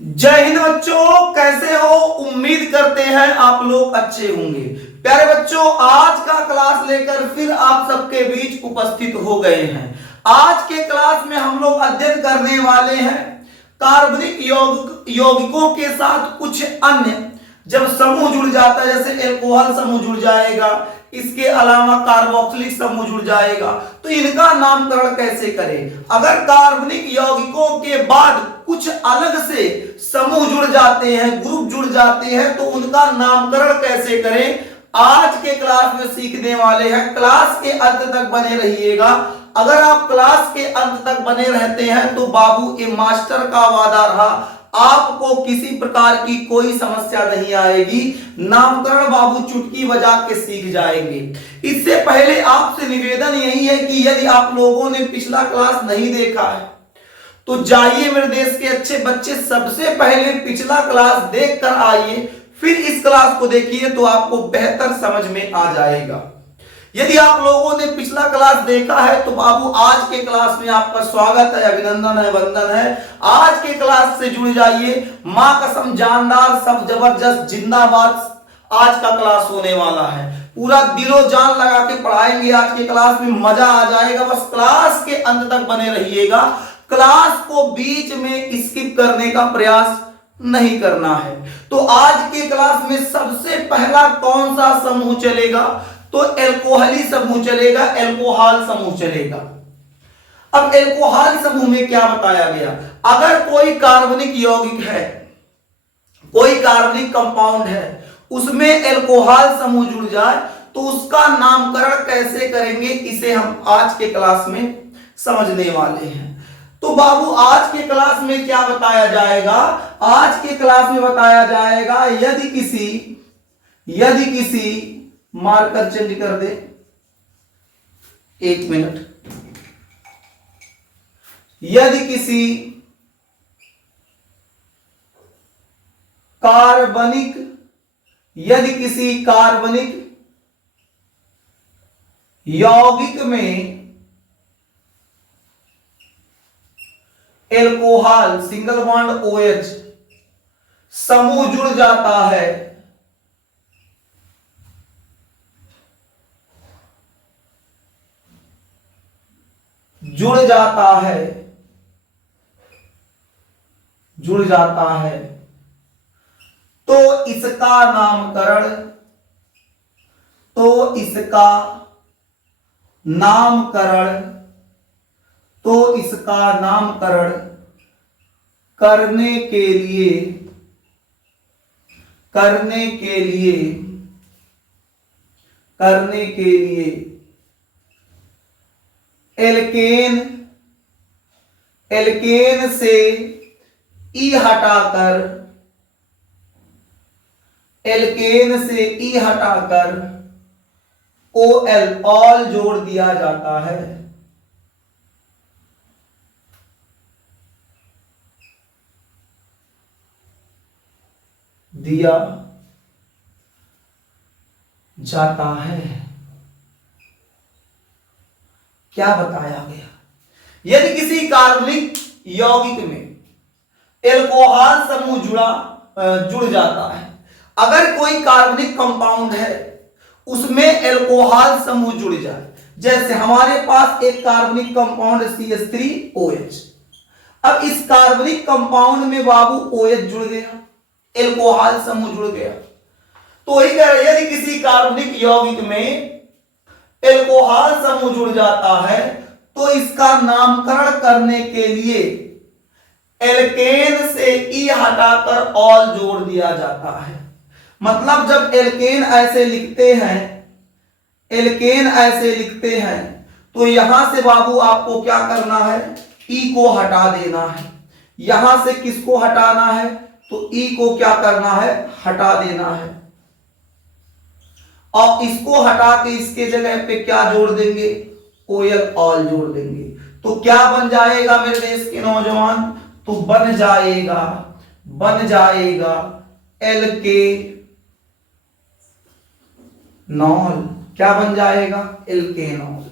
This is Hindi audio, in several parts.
जय हिंद बच्चों, कैसे हो? उम्मीद करते हैं आप लोग अच्छे होंगे। प्यारे बच्चों, आज का क्लास लेकर फिर आप सबके बीच उपस्थित हो गए हैं। आज के क्लास में हम लोग अध्ययन करने वाले हैं कार्बनिक यौगिकों के साथ कुछ अन्य जब समूह जुड़ जाता है, जैसे एल्कोहल समूह जुड़ जाएगा, इसके अलावा कार्बोक्सिलिक समूह जुड़ जाएगा, तो इनका नामकरण कैसे करें। अगर कार्बनिक यौगिकों के बाद कुछ अलग से समूह जुड़ जाते हैं, ग्रुप जुड़ जाते हैं, तो उनका नामकरण कैसे करें, आज के क्लास में सीखने वाले हैं। क्लास के अंत तक बने रहिएगा। अगर आप क्लास के अंत तक बने रहते हैं तो बाबू ए मास्टर का वादा रहा, आपको किसी प्रकार की कोई समस्या नहीं आएगी। नामकरण बाबू चुटकी बजा के सीख जाएंगे। इससे पहले आपसे निवेदन यही है कि यदि आप लोगों ने पिछला क्लास नहीं देखा है तो जाइए मेरे देश के अच्छे बच्चे, सबसे पहले पिछला क्लास देख कर आइए, फिर इस क्लास को देखिए तो आपको बेहतर समझ में आ जाएगा। यदि आप लोगों ने पिछला क्लास देखा है तो बाबू आज के क्लास में आपका स्वागत है, अभिनंदन है, वंदन है। आज के क्लास से जुड़ जाइए। मां कसम, जानदार, सब जबरदस्त, जिंदाबाद आज का क्लास होने वाला है। पूरा दिलो जान लगा के पढ़ाएंगे आज के क्लास में, मजा आ जाएगा। बस क्लास के अंत तक बने रहिएगा। क्लास को बीच में स्किप करने का प्रयास नहीं करना है। तो आज के क्लास में सबसे पहला कौन सा समूह चलेगा? तो एल्कोहली समूह चलेगा, एल्कोहल समूह चलेगा। अब एल्कोहल समूह में क्या बताया गया? अगर कोई कार्बनिक यौगिक है, कोई कार्बनिक कंपाउंड है, उसमें एल्कोहल समूह जुड़ जाए तो उसका नामकरण कैसे करेंगे, इसे हम आज के क्लास में समझने वाले हैं। तो बाबू आज के क्लास में क्या बताया जाएगा? आज के क्लास में बताया जाएगा यदि किसी मार्कर चेंज कर दे, एक मिनट। यदि किसी कार्बनिक यौगिक में एल्कोहल सिंगल बॉन्ड OH समूह जुड़ जाता है, जुड़ जाता है, तो इसका नामकरण करने के लिए एल्केन से ई हटाकर OL ऑल जोड़ दिया जाता है। क्या बताया गया? यदि किसी कार्बनिक यौगिक में एल्कोहल समूह जुड़ जाता है, अगर कोई कार्बनिक कंपाउंड है उसमें एल्कोहल समूह जुड़ जाए, जैसे हमारे पास एक कार्बनिक कंपाउंड CH3OH। अब इस कार्बनिक कंपाउंड में बाबू OH जुड़ गया, एल्कोहल समूह जुड़ गया, तो वही कह रहे, यदि किसी कार्बनिक यौगिक में एल्कोहल समूह जुड़ जाता है तो इसका नामकरण करने के लिए एल्केन से ई हटाकर ऑल जोड़ दिया जाता है। मतलब जब एल्केन ऐसे लिखते हैं तो यहां से बाबू आपको क्या करना है? ई को हटा देना है। यहां से किसको हटाना है? तो ई को क्या करना है? हटा देना है। और इसको हटा के इसके जगह पे क्या जोड़ देंगे? OL ऑल जोड़ देंगे। तो क्या बन जाएगा मेरे देश के नौजवान? तो बन जाएगा एल्केनॉल। क्या बन जाएगा? एल्केनॉल।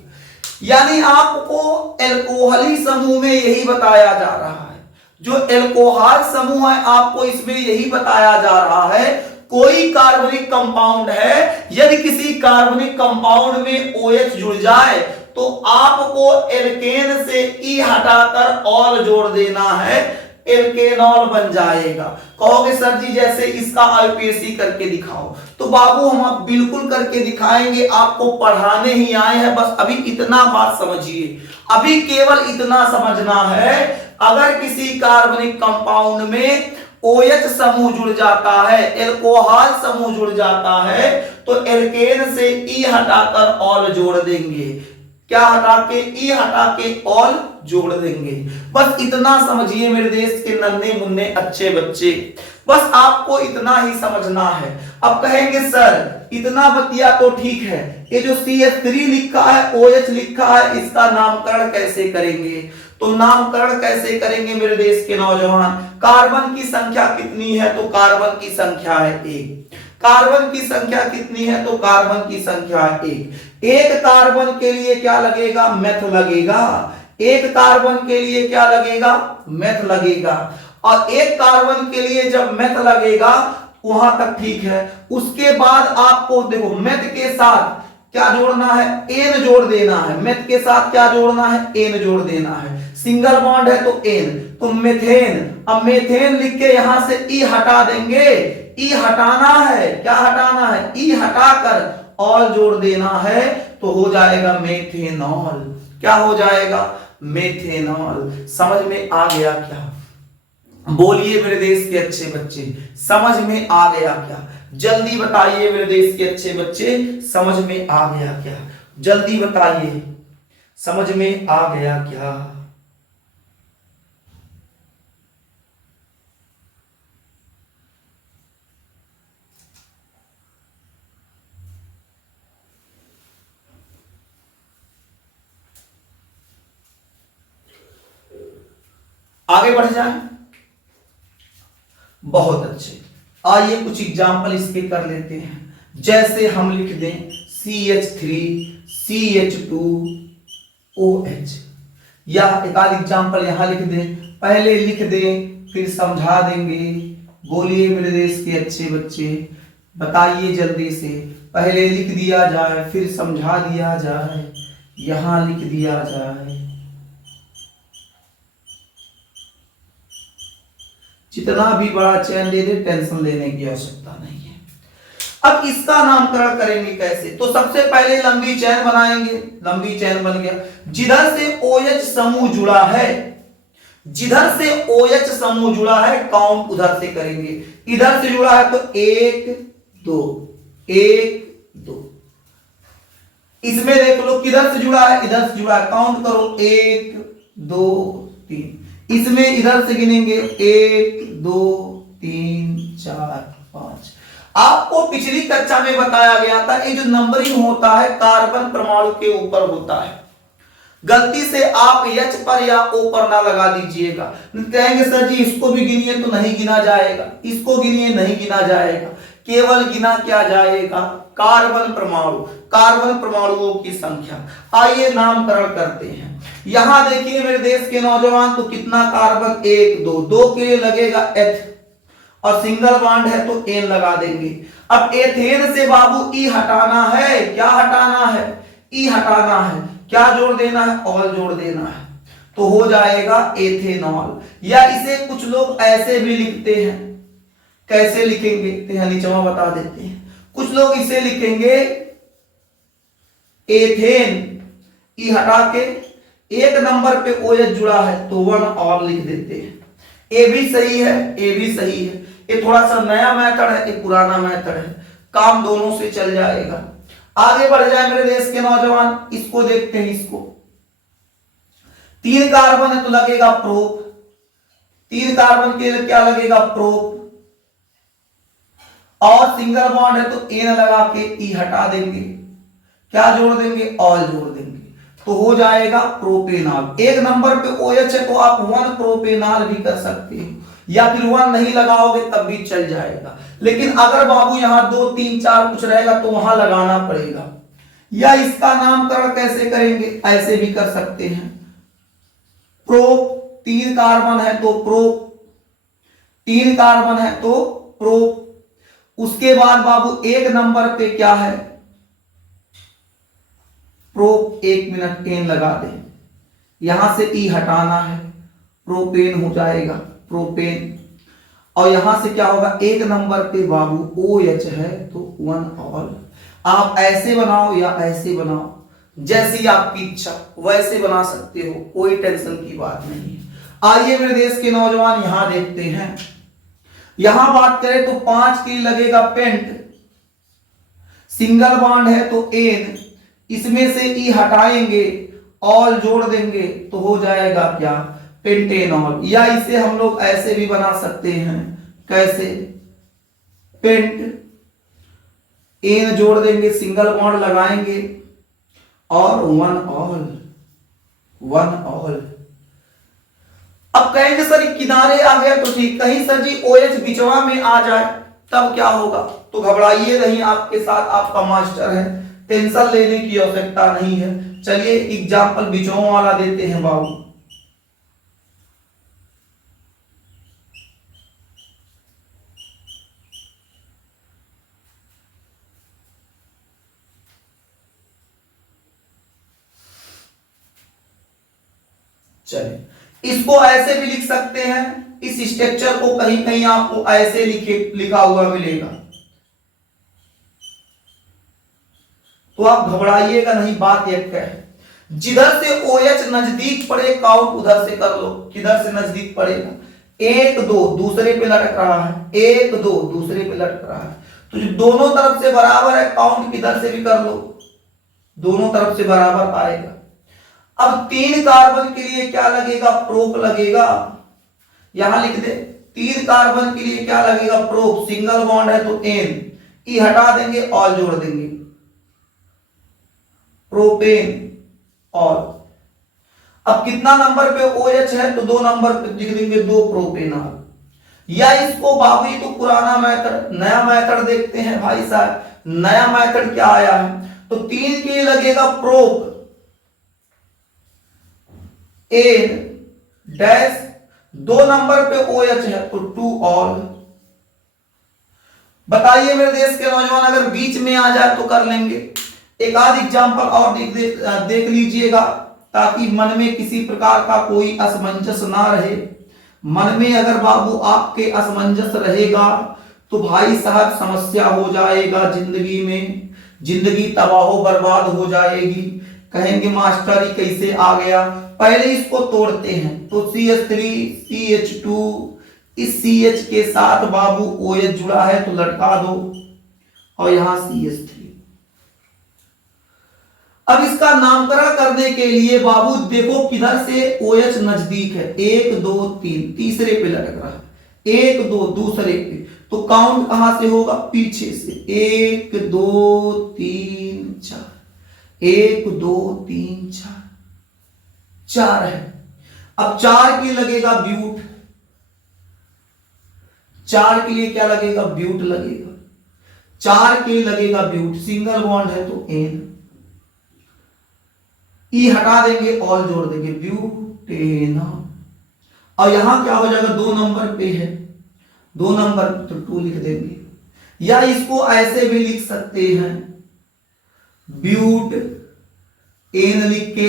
यानी आपको एल्कोहली समूह में यही बताया जा रहा है। जो एल्कोहल समूह है आपको इसमें यही बताया जा रहा है, कोई कार्बनिक कंपाउंड है, यदि किसी कार्बनिक कंपाउंड में OH जुड़ जाए तो आपको एल्केन से ई हटाकर ऑल जोड़ देना है, एल्केनॉल बन जाएगा। कहोगे सर जी जैसे इसका आईपीएससी करके दिखाओ, तो बाबू हम आप बिल्कुल करके दिखाएंगे, आपको पढ़ाने ही आए हैं, बस अभी इतना बात समझिए, अभी केवल इतना समझना है, अगर किसी कार्बनिक कंपाउंड में OH समूह जुड़ जाता है, एल्कोहल समूह जुड़ जाता है, तो एल्केन से ई हटाकर ऑल जोड़ देंगे, क्या हटा के, ई हटा के ऑल जोड़ देंगे। बस इतना समझिए मेरे देश के नन्हे मुन्ने अच्छे बच्चे, बस आपको इतना ही समझना है। अब कहेंगे सर इतना बतिया तो ठीक है, ये जो CH3 लिखा है, OH लिखा है, इसका नामकरण कैसे करेंगे? तो नामकरण कैसे करेंगे मेरे देश के नौजवान? कार्बन की संख्या कितनी है? तो कार्बन की संख्या है 1। कार्बन की संख्या कितनी है? तो कार्बन की संख्या है 1। एक कार्बन के लिए क्या लगेगा? मेथ लगेगा। एक कार्बन के लिए क्या लगेगा? मेथ लगेगा। और एक कार्बन के लिए जब मेथ लगेगा वहां तक ठीक है, उसके बाद आपको देखो मेथ के साथ क्या जोड़ना है? एन जोड़ देना है। मेथ के साथ क्या जोड़ना है? एन जोड़ देना है। सिंगल बॉन्ड है तो एन, तो मेथेन। अब मेथेन लिख के यहां से ई हटा देंगे, ई हटाना है, क्या हटाना है? ई हटाकर ऑल जोड़ देना है, तो हो जाएगा मेथेनॉल। क्या हो जाएगा? मेथेनॉल। समझ में आ गया क्या? बोलिए मेरे देश के अच्छे बच्चे, समझ में आ गया क्या? जल्दी बताइए मेरे देश के अच्छे बच्चे, समझ में आ गया क्या? जल्दी बताइए, समझ में आ गया क्या? आगे बढ़ जाए। बहुत अच्छे, आइए कुछ एग्जाम्पल इसके कर लेते हैं। जैसे हम लिख दें CH3 CH2OH, या एक आध एग्जाम्पल यहां लिख दें, पहले लिख दें फिर समझा देंगे। बोलिए मेरे देश के अच्छे बच्चे, बताइए जल्दी से। पहले लिख दिया जाए फिर समझा दिया जाए, यहां लिख दिया जाए। जितना भी बड़ा चैन दे दे, टेंशन लेने की आवश्यकता नहीं है। अब इसका नामकरण करेंगे कैसे? तो सबसे पहले लंबी चैन बनाएंगे। लंबी चैन बन गया, जिधर से OH समूह जुड़ा है, जिधर से OH समूह जुड़ा है काउंट उधर से करेंगे। इधर से जुड़ा है तो 1 2 1 2। इसमें देख लो किधर से जुड़ा है, इधर से जुड़ा है, काउंट करो 1 2 3। इसमें इधर से गिनेंगे 1 2 3 4 5। आपको पिछली कक्षा में बताया गया था ये जो नंबरिंग होता है कार्बन परमाणु के ऊपर होता है, गलती से आप H पर या O पर ना लगा दीजिएगा। कहेंगे सर जी इसको भी गिनिए, तो नहीं गिना जाएगा, इसको गिनिए नहीं गिना जाएगा, केवल गिना क्या जाएगा? कार्बन परमाणु, कार्बन परमाणुओं की संख्या। आइए नामकरण करते हैं। यहां देखिए मेरे देश के नौजवान, तो कितना कार्बन? 1 2, 2 के लिए लगेगा H, और सिंगल बॉन्ड है तो एन लगा देंगे। अब एथेन से बाबू ई हटाना है, क्या हटाना है? ई हटाना है, क्या जोड़ देना है? ऑल जोड़ देना है, तो हो जाएगा एथेनॉल। या इसे कुछ लोग ऐसे भी लिखते हैं, कैसे लिखेंगे तो यहां नीचे में बता देते हैं। कुछ लोग इसे लिखेंगे एथेन, ई हटा के एक नंबर पे OH जुड़ा है तो 1 और लिख देते हैं। ए भी सही है, ए भी सही है। ये थोड़ा सा नया मेथड है, ये पुराना मेथड है, काम दोनों से चल जाएगा। आगे बढ़ जाए मेरे देश के नौजवान, इसको देखते हैं। इसको 3 कार्बन है तो लगेगा प्रोप, 3 कार्बन के लिए क्या लगेगा? प्रोप। और सिंगल बॉन्ड है तो एन लगा के ई हटा देंगे, क्या जोड़ देंगे? ऑल जोड़ देंगे, तो हो जाएगा प्रोपेनॉल। एक नंबर पे OH है तो आप 1 प्रोपेनॉल भी कर सकते हैं, या फिर 1 नहीं लगाओगे तब भी चल जाएगा। लेकिन अगर बाबू यहां 2 3 4 कुछ रहेगा तो वहां लगाना पड़ेगा। या इसका नामकरण कैसे करेंगे? ऐसे भी कर सकते हैं, प्रो 3 कार्बन है तो प्रो, 3 कार्बन है तो प्रो। उसके बाद बाबू 1 नंबर पे क्या है, प्रो। 1 मिनट एन लगा दे, यहां से ई हटाना है, प्रोपेन हो जाएगा, प्रोपेन। और यहां से क्या होगा, 1 नंबर पे बाबू ओ एच है तो 1 ऑल। आप ऐसे बनाओ या ऐसे बनाओ, जैसी आपकी इच्छा वैसे बना सकते हो, कोई टेंशन की बात नहीं है। आइए मेरे देश के नौजवान यहां देखते हैं, यहां बात करें तो 5 के लिए लगेगा पेंट, सिंगल बॉन्ड है तो एन, इसमें से ई हटाएंगे, ऑल जोड़ देंगे तो हो जाएगा क्या, पेंटेनॉल। या इसे हम लोग ऐसे भी बना सकते हैं, कैसे, पेंट, एन जोड़ देंगे, सिंगल बॉन्ड लगाएंगे और 1 ऑल, 1 ऑल। अब कहेंगे सर किनारे आ गया तो ठीक, कहीं सर जी OH बिचवा में आ जाए तब क्या होगा, तो घबराइए नहीं, आपके साथ आपका मास्टर है, टेंशन लेने की आवश्यकता नहीं है। चलिए एग्जाम्पल बिचवा वाला देते हैं बाबू। चलिए इसको ऐसे भी लिख सकते हैं, इस स्ट्रक्चर को कहीं कहीं आपको ऐसे लिखा हुआ मिलेगा, तो आप घबराइएगा नहीं, बात एक है, जिधर से OH नजदीक पड़े काउंट उधर से कर लो, किधर से नजदीक पड़ेगा, 1 2 दूसरे पे लटक रहा है, 1 2 दूसरे पे लटक रहा है, तो जो दोनों तरफ से बराबर है काउंट किधर से भी कर लो, दोनों तरफ से बराबर आएगा। अब 3 कार्बन के लिए क्या लगेगा, प्रोप लगेगा, यहां लिख दे, 3 कार्बन के लिए क्या लगेगा, प्रोप, सिंगल बॉन्ड है तो एन, ई हटा देंगे, ऑल जोड़ देंगे, प्रोपेन, ऑल। अब कितना नंबर पे OH है तो 2 नंबर पे लिख देंगे 2 प्रोपेनॉल। या इसको बाबू तो पुराना मेथड, नया मेथड देखते हैं भाई साहब, नया मेथड क्या आया है, तो 3 के लिए लगेगा प्रोप, एन डैश, 2 नंबर पे OH है तो 2 ऑल। बताइए मेरे देश के नौजवान, अगर बीच में आ जाए तो कर लेंगे। एक आध एग्जांपल और देख लीजिएगा, ताकि मन में किसी प्रकार का कोई असमंजस ना रहे। मन में अगर बाबू आपके असमंजस रहेगा तो भाई साहब समस्या हो जाएगा जिंदगी में, जिंदगी तबाह बर्बाद हो जाएगी। कहेंगे मास्टर ये कैसे आ गया, पहले इसको तोड़ते हैं, तो CH3 CH2, इस CH के साथ बाबू OH जुड़ा है तो लटका दो, और यहां CH3। अब इसका नामकरण करने के लिए बाबू देखो किधर से OH नजदीक है, 1 2 3, तीसरे पे लटक रहा है, 1 2 दूसरे पे, तो काउंट कहां से होगा, पीछे से, 1 2 3 4, 1 2 3 4, 4 है। अब 4 के लगेगा ब्यूट, 4 के लिए क्या लगेगा, ब्यूट लगेगा, 4 के लिए लगेगा ब्यूट, सिंगल बॉन्ड है तो एन, ई हटा देंगे, ऑल जोड़ देंगे, ब्यूटेना। और यहां क्या हो जाएगा, 2 नंबर पे है, 2 नंबर तो 2 लिख देंगे। या इसको ऐसे भी लिख सकते हैं, ब्यूट, एन लिख के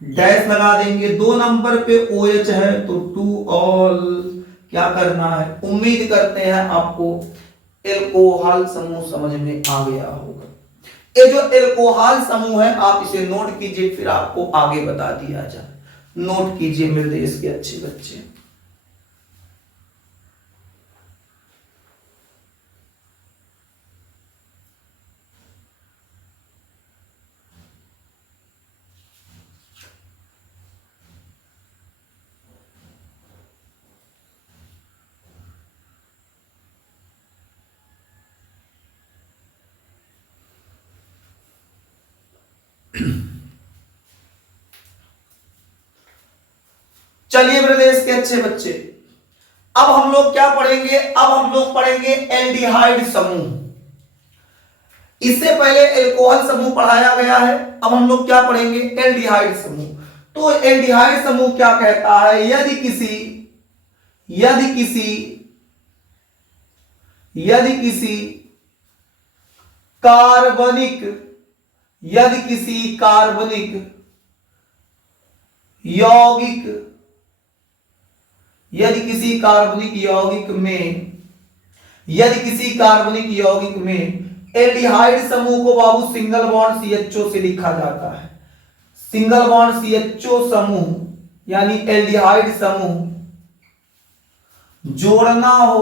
डैश लगा देंगे, 2 नंबर पे OH है तो 2 ऑल। क्या करना है, उम्मीद करते हैं आपको एल्कोहल समूह समझ में आ गया होगा। ये जो एल्कोहल समूह है आप इसे नोट कीजिए, फिर आपको आगे बता दिया जाए। नोट कीजिए मेरे देश के अच्छे बच्चे। चलिए मेरे देश के अच्छे बच्चे, अब हम लोग क्या पढ़ेंगे, अब हम लोग पढ़ेंगे एल्डिहाइड समूह। इससे पहले एल्कोहल समूह पढ़ाया गया है, अब हम लोग क्या पढ़ेंगे, एल्डिहाइड समूह। तो एल्डिहाइड समूह क्या कहता है, यदि किसी कार्बनिक यौगिक में एल्डिहाइड समूह को बाबू सिंगल बॉन्ड CHO से लिखा जाता है। सिंगल बॉन्ड CHO समूह यानी एल्डिहाइड समूह जोड़ना हो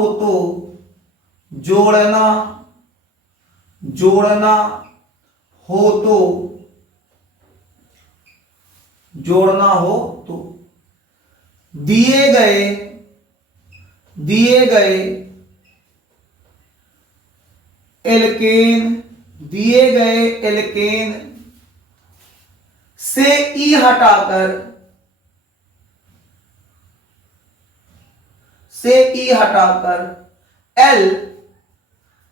तो दिए गए एल्केन से ई हटाकर एल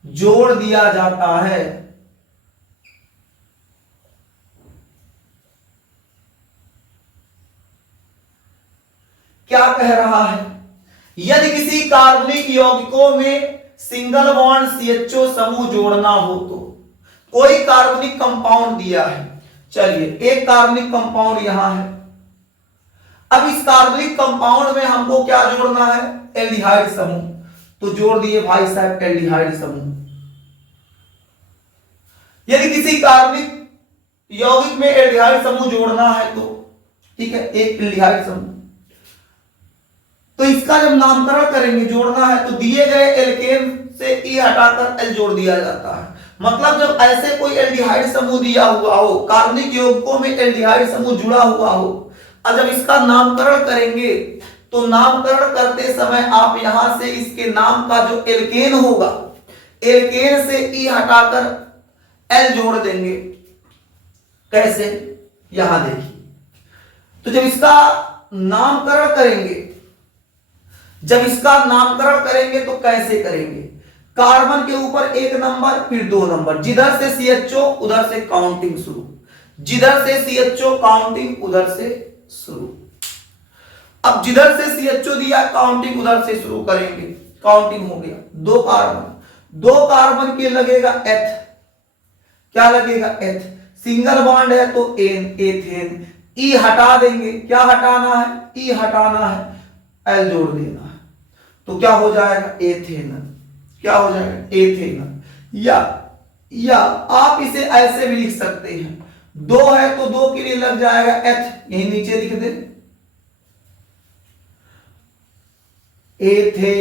जोड़ दिया जाता है। क्या कह रहा है, यदि किसी कार्बनिक यौगिकों में सिंगल बॉन्ड CHO समूह जोड़ना हो तो कोई कार्बनिक कंपाउंड दिया है। चलिए एक कार्बनिक कंपाउंड यहां है। अब इस कार्बनिक कंपाउंड में हमको क्या जोड़ना है, एल्डिहाइड समूह। तो जोड़ दिए भाई साहब एल्डिहाइड समूह। यदि किसी कार्बनिक यौगिक में एल्डिहाइड समूह जोड़ना है तो ठीक है, एक एल्डिहाइड समूह। तो इसका जब नामकरण करेंगे, जोड़ना है तो दिए गए एल्केन से ई हटाकर एल जोड़ दिया जाता है। मतलब जब ऐसे कोई एल्डिहाइड समूह दिया हुआ हो, कार्बनिक यौगिकों में एल्डिहाइड समूह जुड़ा हुआ हो, और जब इसका नामकरण करेंगे तो नामकरण करते समय आप यहां से इसके नाम का जो एल्केन होगा, एल्केन से ई हटाकर एल जोड़ देंगे। कैसे, यहां देखिए। तो जब इसका नामकरण करेंगे तो कैसे करेंगे, कार्बन के ऊपर एक नंबर फिर 2 नंबर, जिधर से CHO उधर से काउंटिंग शुरू, जिधर से CHO काउंटिंग उधर से शुरू। अब जिधर से CHO दिया काउंटिंग उधर से शुरू करेंगे। काउंटिंग हो गया 2 कार्बन के लगेगा एथ। क्या लगेगा, एथ। सिंगल बॉन्ड है तो एथेन। ई हटा देंगे, क्या हटाना है, ई हटाना है, एल जोड़ देना है। तो क्या हो जाएगा, एथेन। क्या हो जाएगा, एथेन। या आप इसे ऐसे भी लिख सकते हैं, 2 है तो 2 के लिए लग जाएगा एथ, यही नीचे लिख दे, एथे।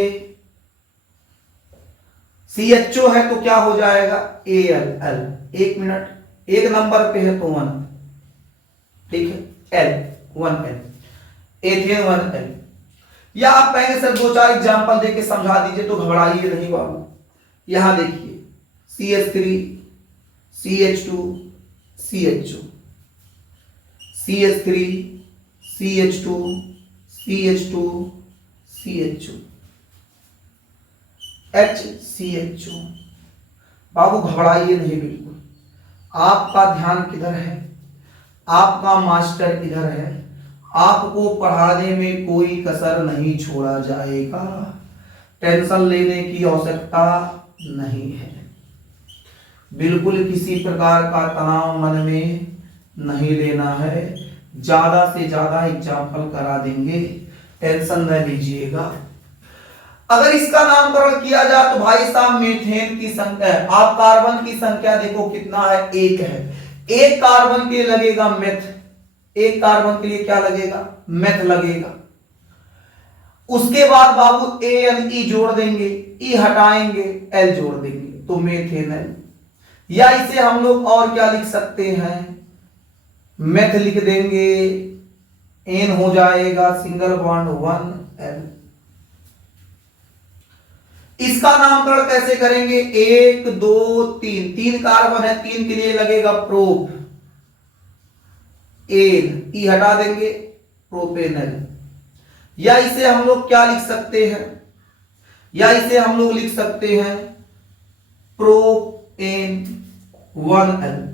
CHO है तो क्या हो जाएगा, एल। 1 मिनट, 1 नंबर पे है तो 1, ठीक है, एल 1 एल, एथेन 1 एल। या आप कहेंगे सर 2-4 एग्जांपल देके समझा दीजिए, तो घबराइए नहीं बाबू। यहां देखिए CH3 CH2 CHO, CH3 CH2 CH2 CHO, HCHO। बाबू घबराइए नहीं बिल्कुल। आपका ध्यान किधर है, आपका मास्टर किधर है, आपको पढ़ाने में कोई कसर नहीं छोड़ा जाएगा। टेंशन लेने की आवश्यकता नहीं है, बिल्कुल किसी प्रकार का तनाव मन में नहीं लेना है। ज्यादा से ज्यादा एग्जाम्पल करा देंगे, टेंशन न लीजिएगा। अगर इसका नामकरण किया जाए तो भाई साहब मीथेन की संख्या, आप कार्बन की संख्या देखो कितना है, 1 है। 1 कार्बन के लगेगा मेथ, 1 कार्बन के लिए क्या लगेगा, मेथ लगेगा। उसके बाद बाबू ANE जोड़ देंगे, ई हटाएंगे, एल जोड़ देंगे, तो मेथेनल। या इसे हम लोग और क्या लिख सकते हैं, मेथ लिख देंगे, एन हो जाएगा सिंगल बॉन्ड 1 एल। इसका नामकरण कैसे करेंगे, 1 2 3, 3 कार्बन है, 3 के लिए लगेगा प्रोप, एन, ई हटा देंगे, प्रोपेनल। या इसे हम लोग क्या लिख सकते हैं, या इसे हम लोग लिख सकते हैं प्रोपेन 1L।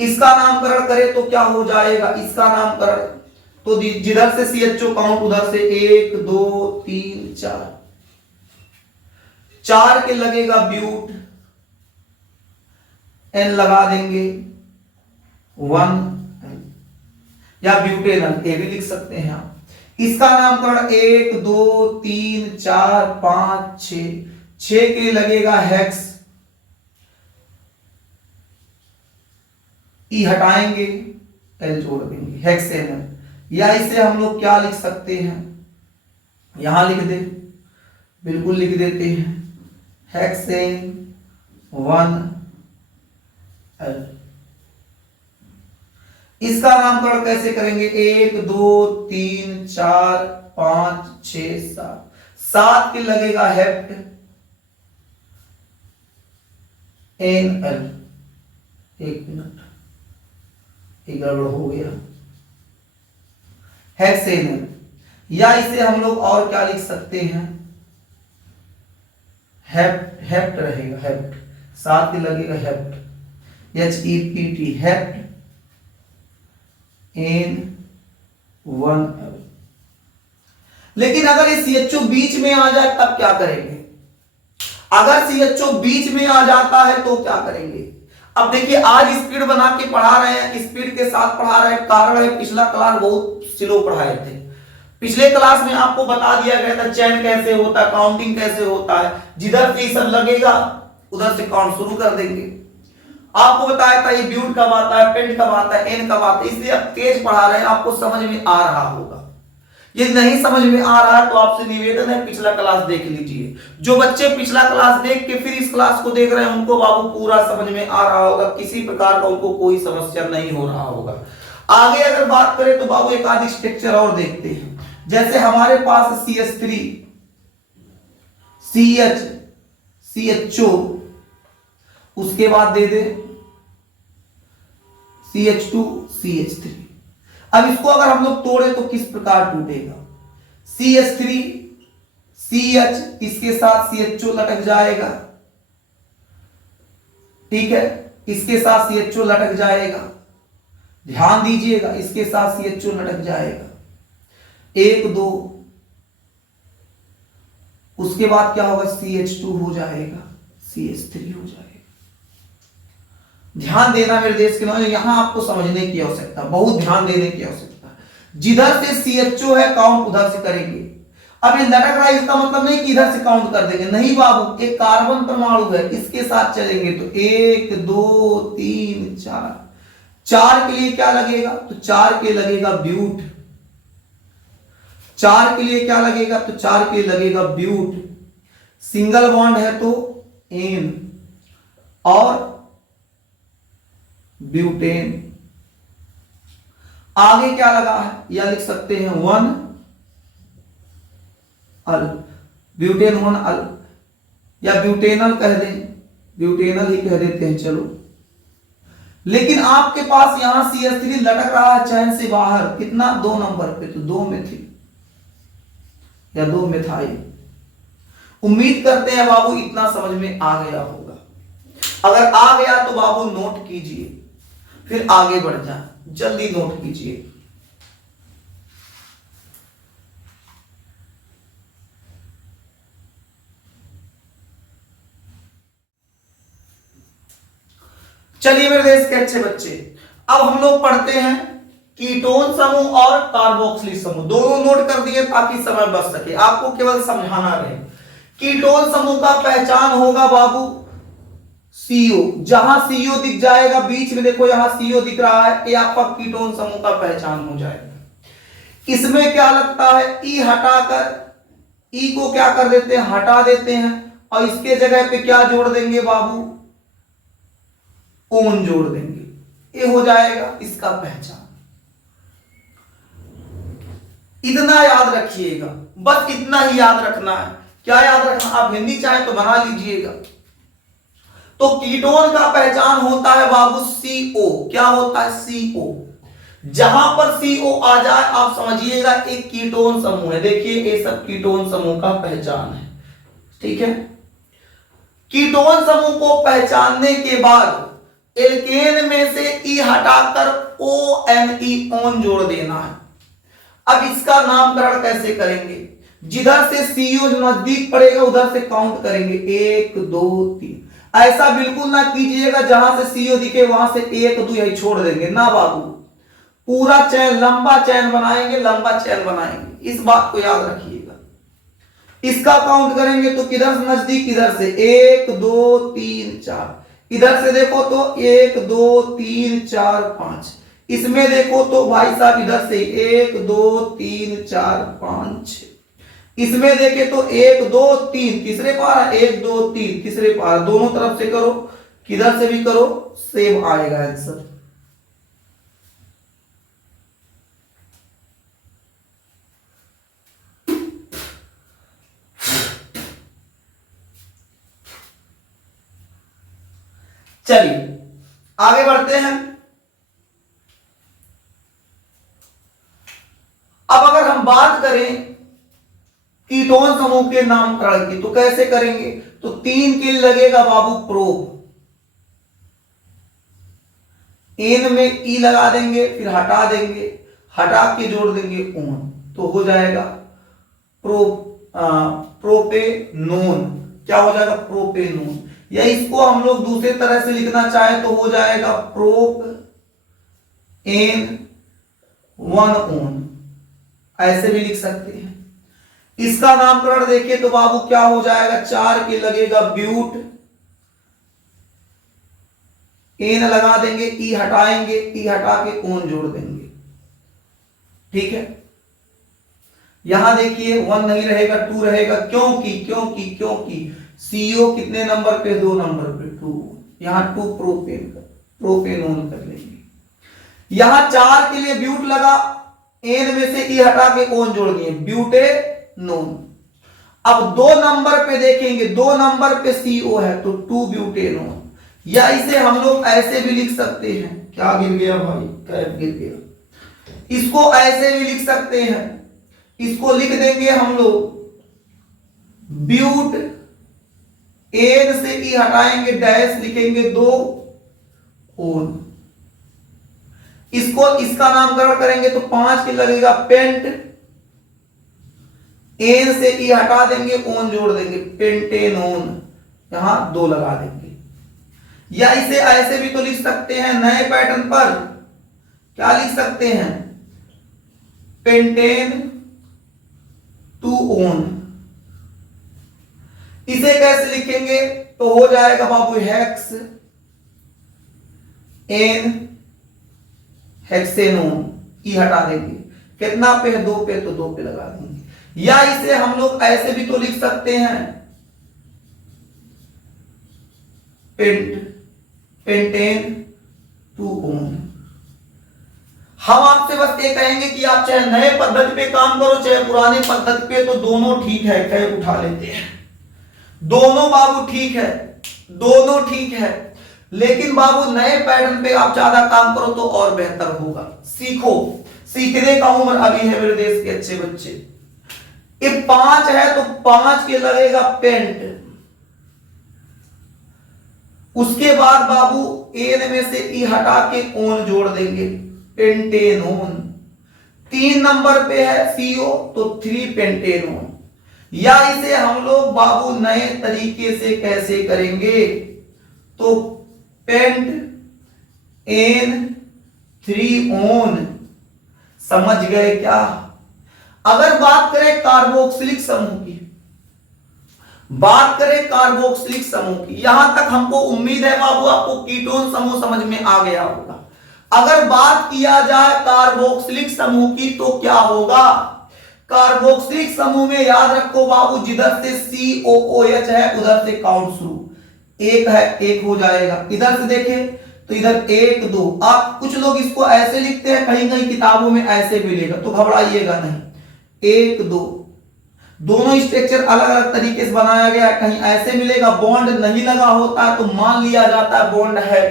इसका नामकरण करें तो क्या हो जाएगा, इसका नामकरण तो जिधर से CHO काउंट उधर से 1 2 3 4, 4 के लगेगा ब्यूट, N लगा देंगे 1 या ब्यूटेनल, ये भी लिख सकते हैं आप। इसका नामकरण 1 2 3 4 5 6, 6 के लगेगा हेक्स, ई हटाएंगे एल जोड़ देंगे, हेक्सेनल। या इसे हम लोग क्या लिख सकते हैं, यहां लिख दे, बिल्कुल लिख देते हैं, हेक्सेन 1 एल। इसका नामकरण कैसे करेंगे, 1 2 3 4 5 6 7, 7 के लगेगा हेप्ट एन एल। एक मिनट, एक गड़बड़ हो गया, हेक्सेनल। या इसे हम लोग और क्या लिख सकते हैं, हेप्ट, हेप्ट रहेगा, हेप्ट 7 के लगेगा hept, HEPT, hept en 1 al. लेकिन अगर ये CHO बीच में आ जाए तब क्या करेंगे, अगर CHO बीच में आ जाता है तो क्या करेंगे। अब देखिए आज स्पीड बना के पढ़ा रहे हैं, स्पीड के साथ पढ़ा रहे हैं, कारण है पिछला क्लास बहुत स्लो पढ़ाए थे। पिछले क्लास में आपको बता दिया गया था चैन कैसे होता है, काउंटिंग कैसे होता है, जिधर से सब लगेगा उधर से काउंट शुरू कर देंगे। आपको बताया था ये ब्यूट कब आता है, पेंट कब आता है, एन कब आता है, इसलिए अब तेज पढ़ा रहे हैं, आपको समझ में आ रहा होगा। ये नहीं समझ में आ रहा है तो आपसे निवेदन है पिछला क्लास देख लीजिए। जो बच्चे पिछला क्लास देख के फिर इस क्लास को देख रहे हैं उनको बाबू पूरा समझ में आ रहा होगा, किसी प्रकार का उनको कोई समस्या नहीं हो रहा होगा। आगे अगर बात करें तो बाबू एक आदि स्ट्रक्चर और देखते हैं। जैसे हमारे पास CH3 CH CHO, उसके बाद दे दे CH2 CH3। अब इसको अगर हम लोग तोड़े तो किस प्रकार टूटेगा, CH3 CH, इसके साथ CHO लटक जाएगा, ठीक है, इसके साथ CHO लटक जाएगा, ध्यान दीजिएगा, इसके साथ CHO लटक जाएगा, 1 2, उसके बाद क्या होगा, CH2 हो जाएगा, CH3 हो जाएगा। ध्यान देना मेरे देश के लोगों, यहां आपको समझने की आवश्यकता, बहुत ध्यान देने की आवश्यकता। जिधर से CHO है काउंट उधर से करेंगे। अब ये लटक रहा है इसका मतलब नहीं कि इधर से काउंट कर देंगे, नहीं बाबू, एक कार्बन परमाणु है इसके साथ चलेंगे तो 1 2 3 4, 4 के लिए क्या लगेगा, तो 4 के लगेगा ब्यूट, 4 के लिए क्या लगेगा, तो 4 के लगेगा ब्यूट, सिंगल बॉन्ड है तो एन, और ब्यूटेन। आगे क्या लगा है, या लिख सकते हैं 1 अल, ब्यूटेन 1 अल, या ब्यूटेनल कह दें, ब्यूटेनल ही कह देते हैं चलो। लेकिन आपके पास यहां CH3 लटक रहा है चैन से बाहर, कितना, 2 नंबर पे, तो 2 मेथिल या 2 मेथाइल। उम्मीद करते हैं बाबू इतना समझ में आ गया होगा। अगर आ गया तो बाबू नोट कीजिए, फिर आगे बढ़ जाए, जल्दी नोट कीजिए। चलिए मेरे देश के अच्छे बच्चे, अब हम लोग पढ़ते हैं कीटोन समूह और कार्बोक्सिलिक समूह। दोनों नोट कर दिए ताकि समय बच सके, आपको केवल समझाना रहे। कीटोन समूह का पहचान होगा बाबू CO, जहां CO दिख जाएगा बीच में, देखो यहां CO दिख रहा है, ये आपका कीटोन समूह का पहचान हो जाएगा। इसमें क्या लगता है, E हटाकर, E को क्या कर देते हैं, हटा देते हैं, और इसके जगह पे क्या जोड़ देंगे बाबू, ओन जोड़ देंगे, ये हो जाएगा इसका पहचान। इतना याद रखिएगा, बस इतना ही याद रखना है। क्या याद रखना, आप हिंदी चाहे तो बना लीजिएगा। तो कीटोन का पहचान होता है बाबू CO, क्या होता है, CO। जहां पर CO आ जाए आप समझिएगा एक कीटोन समूह है। देखिए ये सब कीटोन समूह का पहचान है, ठीक है। कीटोन समूह को पहचानने के बाद एल्केन में से ई हटाकर ONE ओन जोड़ देना है। अब इसका नामकरण कैसे करेंगे? जिधर से CO नजदीक पड़ेगा उधर से काउंट करेंगे 1 2 3। ऐसा बिल्कुल ना कीजिएगा जहां से CO दिखे वहां से 1 2 यही छोड़ देंगे ना बाबू, पूरा चैन लंबा चैन बनाएंगे, लंबा चैन बनाएंगे, इस बात को याद रखिएगा। इसका काउंट करेंगे तो किधर से नजदीक, इधर से 1 2 3 4, इधर से देखो तो 1 2 3 4 5, इसमें देखो तो भाई साहब इधर से 1 2 3 4 5 6, इसमें देखे तो 1 2 3 तीसरे पारा, 1 2 3 तीसरे पारा, दोनों तरफ से करो, किधर से भी करो सेम आएगा आंसर। चलिए आगे बढ़ते हैं। अब अगर हम बात करें कीटोन समूह के नामकरण की तो कैसे करेंगे? तो 3 के लगेगा बाबू प्रोप, एन में ई लगा देंगे, फिर हटा देंगे, हटा के जोड़ देंगे ओन, तो हो जाएगा प्रोपेनोन। क्या हो जाएगा? प्रोपेनोन। या इसको हम लोग दूसरे तरह से लिखना चाहे तो हो जाएगा प्रोप एन 1 ओन, ऐसे भी लिख सकते हैं। इसका नामकरण देखिए तो बाबू क्या हो जाएगा? 4 के लगेगा ब्यूट, एन लगा देंगे, ई हटाएंगे, ई हटा के ओन जोड़ देंगे, ठीक है। यहां देखिए 1 नहीं रहेगा 2 रहेगा, क्योंकि CO कितने नंबर पे? 2 नंबर पे 2, यहां 2 प्रोपेनोन कर लेंगे। यहां 4 के लिए ब्यूट लगा, एन में से ई हटा के ओन जोड़ दिए, ब्यूटेनोन। अब 2 नंबर पे देखेंगे, 2 नंबर पे CO है तो 2 ब्यूटेनोन। या इसे हम लोग ऐसे भी लिख सकते हैं, क्या गिर गया भाई? कैप गिर गया। इसको ऐसे भी लिख सकते हैं, इसको लिख देंगे हम लोग ब्यूट, एन से ई हटाएंगे, डैश लिखेंगे 2 ओन। इसको इसका नामकरण करेंगे तो 5 के लगेगा पेंट, एन से ई हटा देंगे, ओन जोड़ देंगे, पेंटेनोन, यहां 2 लगा देंगे। या इसे ऐसे भी तो लिख सकते हैं नए पैटर्न पर, क्या लिख सकते हैं? Pentane 2 own. इसे कैसे लिखेंगे? तो हो जाएगा बाबू हेक्स एन हेक्सेनोन, ई हटा देंगे, कितना पे है? 2 पे, तो 2 पे लगा देंगे। या इसे हम लोग ऐसे भी तो लिख सकते हैं पेंटेन 2 ओन। हम आपसे बस ये कहेंगे कि आप चाहे नए पद्धति पे काम करो चाहे पुराने पद्धति पे, तो दोनों ठीक है। कह उठा लेते हैं, दोनों बाबू ठीक है, दोनों ठीक है, लेकिन बाबू नए पैटर्न पे आप ज्यादा काम करो तो और बेहतर होगा। सीखो, सीखने का उम्र अभी है मेरे देश के अच्छे बच्चे। ये 5 है तो 5 के लगेगा पेंट, उसके बाद बाबू एन में से ई हटा के ओन जोड़ देंगे, पेंटेनोन। 3 नंबर पे है CO तो 3 पेंटेनोन। या इसे हम लोग बाबू नए तरीके से कैसे करेंगे? तो पेंट एन 3 ओन, समझ गए क्या? अगर बात करें कार्बोक्सिलिक समूह की, बात करें कार्बोक्सिलिक समूह की, यहां तक हमको उम्मीद है बाबू आपको कीटोन समूह समझ में आ गया होगा। अगर बात किया जाए कार्बोक्सिलिक समूह की तो क्या होगा? कार्बोक्सिलिक समूह में याद रखो बाबू, जिधर से COOH है उधर से काउंट शुरू, 1 है 1 हो जाएगा। इधर से देखें तो इधर 1 2, आप कुछ लोग इसको ऐसे लिखते हैं, कहीं कहीं किताबों में ऐसे मिलेगा तो घबराइएगा नहीं, 1 2, दोनों स्ट्रक्चर अलग अलग तरीके से बनाया गया है। कहीं ऐसे मिलेगा, बॉन्ड नहीं लगा होता है तो मान लिया जाता है बॉन्ड है,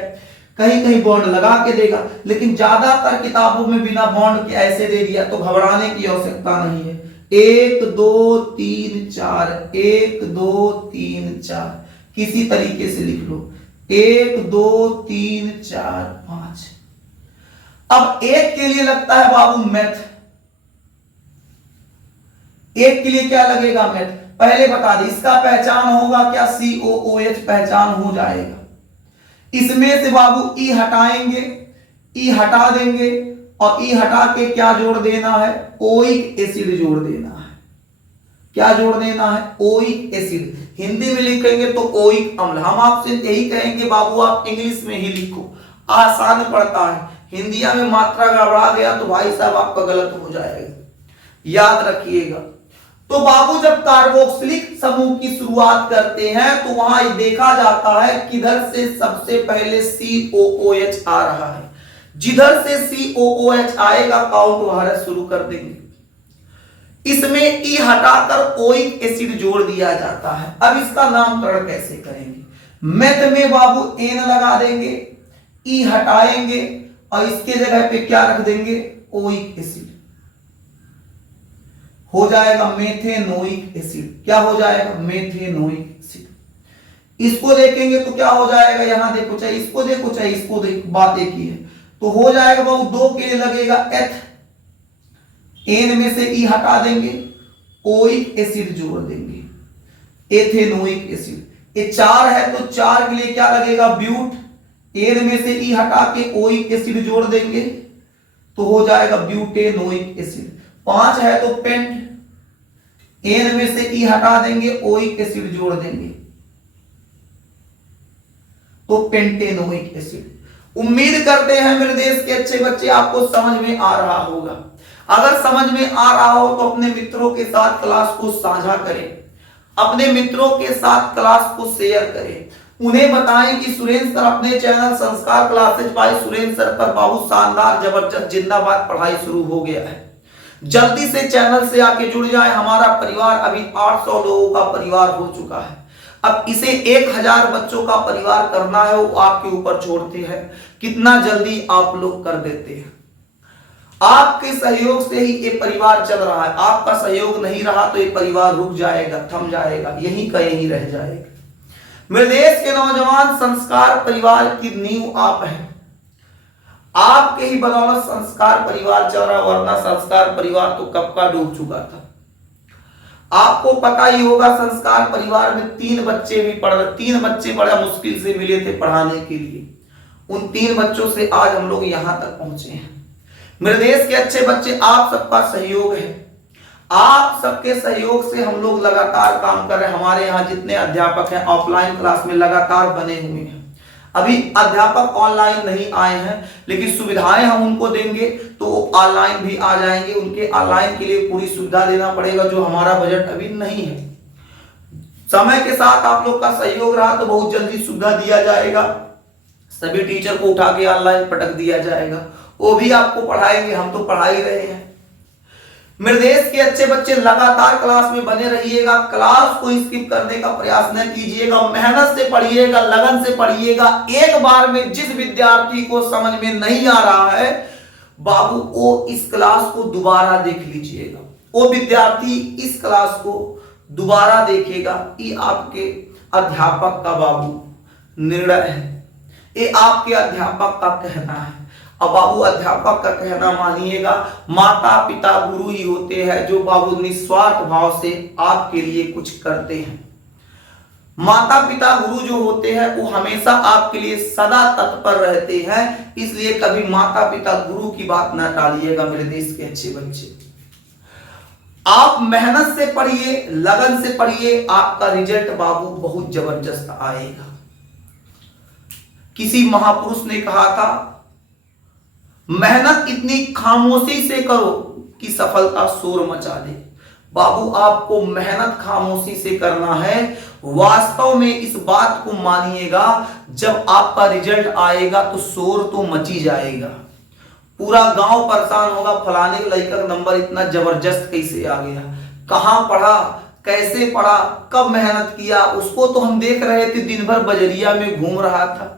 कहीं कहीं बॉन्ड लगा के देगा, लेकिन ज्यादातर किताबों में बिना बॉन्ड के ऐसे दे दिया तो घबराने की आवश्यकता नहीं है। 1 2 3 4, 1 2 3 4, किसी तरीके से लिख लो। 1 2 3 4 5। अब एक के लिए लगता है बाबू मैथ, एक के लिए क्या लगेगा मैथ। पहले बता दे इसका पहचान होगा क्या, COOH पहचान हो जाएगा। इसमें से बाबू ई हटाएंगे, ई हटा देंगे और ई हटा के क्या जोड़ देना है, ओइक एसिड जोड़ देना है। क्या जोड़ देना है, ओइक एसिड। हिंदी में लिखेंगे तो ओइक अम्ल। हम आपसे यही कहेंगे बाबू आप इंग्लिश में ही लिखो, आसान पड़ता है। हिंदिया में मात्रा गड़बड़ा गया तो भाई साहब आपका गलत हो जाएगा, याद रखिएगा। तो बाबू जब कार्बोक्सिलिक समूह की शुरुआत करते हैं तो वहां देखा जाता है किधर से सबसे पहले COOH आ रहा है। जिधर से COOH आएगा काउंट भारत शुरू कर देंगे। इसमें ई हटाकर ओइक एसिड जोड़ दिया जाता है। अब इसका नामकरण कैसे करेंगे, मैथ में बाबू एन लगा देंगे, ई हटाएंगे और इसके जगह पे क्या रख देंगे, ओइक एसिड। हो जाएगा मेथेनोइक एसिड। क्या हो जाएगा, मेथेनोइक एसिड। इसको देखेंगे तो क्या हो जाएगा, यहां देखो चाहे इसको देखो चाहे इसको देखो, बात एक ही है। तो हो जाएगा बाबू 2 के लिए लगेगा एथ, एन में से ई हटा देंगे, ओइक एसिड जोड़ देंगे, एथेनोइक एसिड। ये 4 है तो 4 के लिए क्या लगेगा, ब्यूट, एन में से ई हटा के ओइक एसिड जोड़ देंगे तो हो जाएगा ब्यूटेनोइक एसिड। 5 है तो पेंट, एन में से ई हटा देंगे, ओइक एसिड जोड़ देंगे तो पेंटेनोइक एसिड। उम्मीद करते हैं मेरे देश के अच्छे बच्चे आपको समझ में आ रहा होगा। अगर समझ में आ रहा हो तो अपने मित्रों के साथ क्लास को साझा करें, अपने मित्रों के साथ क्लास को शेयर करें, उन्हें बताएं कि सुरेंद्र सर अपने चैनल संस्कार क्लासेज बाय सुरेंद्र सर पर बहुत शानदार जबरदस्त जिंदाबाद पढ़ाई शुरू हो गया है। जल्दी से चैनल से आके जुड़ जाए। हमारा परिवार अभी 800 लोगों का परिवार हो चुका है। अब इसे 1000 बच्चों का परिवार करना है, वो आपके ऊपर छोड़ते हैं कितना जल्दी आप लोग कर देते हैं। आपके सहयोग से ही ये परिवार चल रहा है। आपका सहयोग नहीं रहा तो ये परिवार रुक जाएगा, थम जाएगा, यहीं का यहीं रह जाएगा। मेरे देश के नौजवान, संस्कार परिवार की नींव आप हैं। आपके ही बदौलत संस्कार परिवार चल रहा, वरना संस्कार परिवार तो कब का डूब चुका था। आपको पता ही होगा संस्कार परिवार में 3 बच्चे भी पढ़ रहे, 3 बच्चे बड़ा मुश्किल से मिले थे पढ़ाने के लिए। उन 3 बच्चों से आज हम लोग यहां तक पहुंचे हैं। मेरे देश के अच्छे बच्चे, आप सबका सहयोग है, आप सबके सहयोग से हम लोग लगातार काम कर रहे हैं। हमारे यहाँ जितने अध्यापक हैं ऑफलाइन क्लास में लगातार बने हुए हैं। अभी अध्यापक ऑनलाइन नहीं आए हैं, लेकिन सुविधाएं हम उनको देंगे तो ऑनलाइन भी आ जाएंगे। उनके ऑनलाइन के लिए पूरी सुविधा देना पड़ेगा, जो हमारा बजट अभी नहीं है। समय के साथ आप लोग का सहयोग रहा तो बहुत जल्दी सुविधा दिया जाएगा। सभी टीचर को उठा के ऑनलाइन पटक दिया जाएगा, वो भी आपको पढ़ाएंगे। हम तो पढ़ा ही रहे हैं। मेरे देश के अच्छे बच्चे लगातार क्लास में बने रहिएगा। क्लास को स्किप करने का प्रयास न कीजिएगा। मेहनत से पढ़िएगा, लगन से पढ़िएगा। एक बार में जिस विद्यार्थी को समझ में नहीं आ रहा है बाबू, वो इस क्लास को दोबारा देख लीजिएगा। वो विद्यार्थी इस क्लास को दोबारा देखेगा। ये आपके अध्यापक का बाबू निर्णय है, ये आपके अध्यापक का कहना है। अब बाबू अध्यापक का कहना मानिएगा। माता पिता गुरु ही होते हैं जो बाबू निस्वार्थ भाव से आपके लिए कुछ करते हैं। माता पिता गुरु जो होते हैं वो हमेशा आपके लिए सदा तत्पर रहते हैं। इसलिए कभी माता पिता गुरु की बात ना टालिएगा मेरे देश के अच्छे बच्चे। आप मेहनत से पढ़िए, लगन से पढ़िए, आपका रिजल्ट बाबू बहुत जबरदस्त आएगा। किसी महापुरुष ने कहा था, मेहनत इतनी खामोशी से करो कि सफलता शोर मचा दे। बाबू आपको मेहनत खामोशी से करना है। वास्तव में इस बात को मानिएगा, जब आपका रिजल्ट आएगा तो शोर तो मची जाएगा। पूरा गांव परेशान होगा, फलाने के लड़का का नंबर इतना जबरदस्त कैसे आ गया, कहां पढ़ा, कैसे पढ़ा, कब मेहनत किया। उसको तो हम देख रहे थे दिन भर बजरिया में घूम रहा था,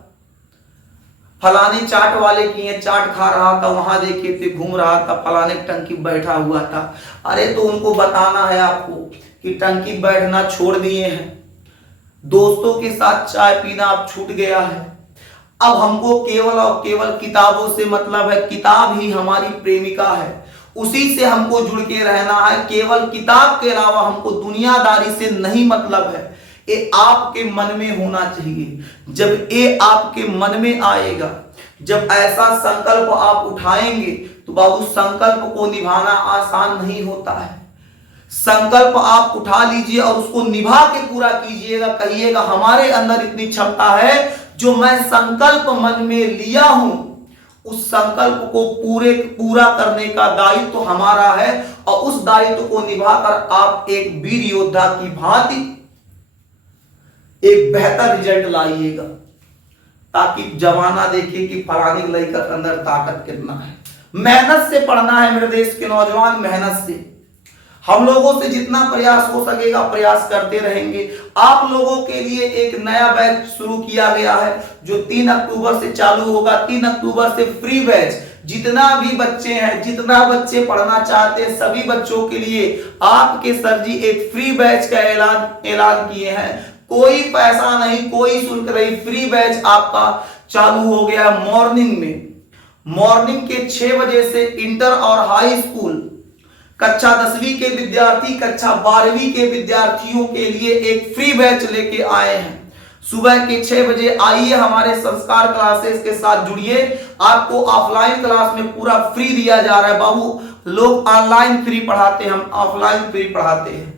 फलाने चाट वाले की है चाट खा रहा था, वहां देखे थे घूम रहा था, फलाने टंकी बैठा हुआ था। अरे तो उनको बताना है आपको कि टंकी बैठना छोड़ दिए हैं। दोस्तों के साथ चाय पीना अब छूट गया है। अब हमको केवल और केवल किताबों से मतलब है, किताब ही हमारी प्रेमिका है, उसी से हमको जुड़ के रहना है। केवल किताब के अलावा हमको दुनियादारी से नहीं मतलब है। ये आपके मन में होना चाहिए। जब ये आपके मन में आएगा, जब ऐसा संकल्प आप उठाएंगे, तो बाबू संकल्प को निभाना आसान नहीं होता है। संकल्प आप उठा लीजिए और उसको निभा के पूरा कीजिएगा। कहिएगा हमारे अंदर इतनी क्षमता है, जो मैं संकल्प मन में लिया हूं, उस संकल्प को पूरा करने का दायित्व तो हमारा है। और उस दायित्व को निभाकर आप एक वीर योद्धा की भांति एक बेहतर रिजल्ट लाइएगा, ताकि जमाना देखे कि फलाने लड़का के अंदर ताकत कितना है। मेहनत से पढ़ना है मेरे देश के नौजवान, मेहनत से। हम लोगों से जितना प्रयास हो सकेगा प्रयास करते रहेंगे। आप लोगों के लिए एक नया बैच शुरू किया गया है, जो 3 अक्टूबर से चालू होगा। 3 अक्टूबर से फ्री बैच, जितना भी बच्चे हैं, जितना बच्चे पढ़ना चाहते हैं, सभी बच्चों के लिए आपके सर जी एक फ्री बैच का ऐलान किए हैं। कोई पैसा नहीं, कोई शुल्क नहीं, फ्री बैच आपका चालू हो गया। मॉर्निंग के 6 बजे से इंटर और हाई स्कूल कक्षा 10वीं के विद्यार्थी, कक्षा 12वीं के विद्यार्थियों के लिए एक फ्री बैच लेके आए हैं। सुबह के 6 बजे आइए, हमारे संस्कार क्लासेस के साथ जुड़िए। आपको ऑफलाइन क्लास में पूरा फ्री दिया जा रहा है बाबू। लोग ऑनलाइन फ्री पढ़ाते हैं, हम ऑफलाइन फ्री पढ़ाते हैं।